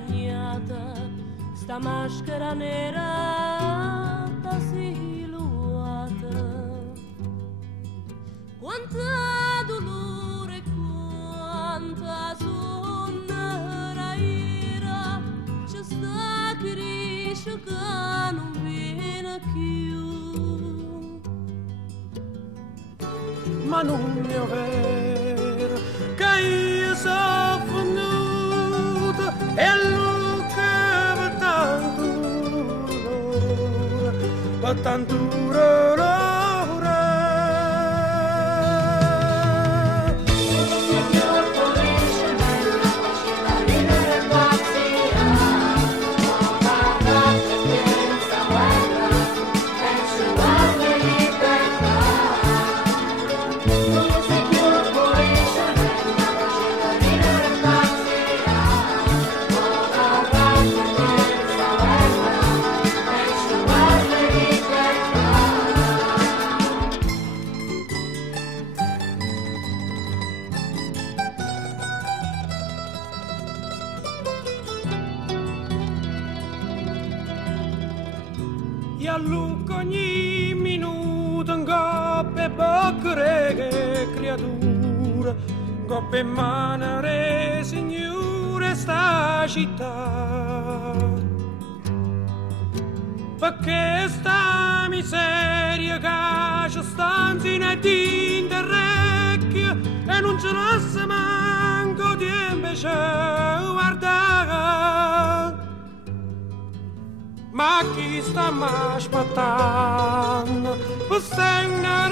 bagnata, sta maschera nera da silhouette. Quanta dolore, quanta sonnera ira, c'è sta che riesce che non viene più. Ma non è vero che io sono venuta e lui che va tanto l'ora. E a lungo ogni minuto un coppe boccare creatura, coppe manare signore sta città. Perché sta miseria che ci stanza in interrecchio e non ce l'ha manco di invece guardare. Ma chi sta aspettando? Questa è una